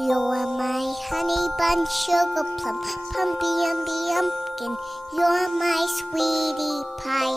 You're my honey bun, sugar plum, pumpy umby umpkin. You're my sweetie pie.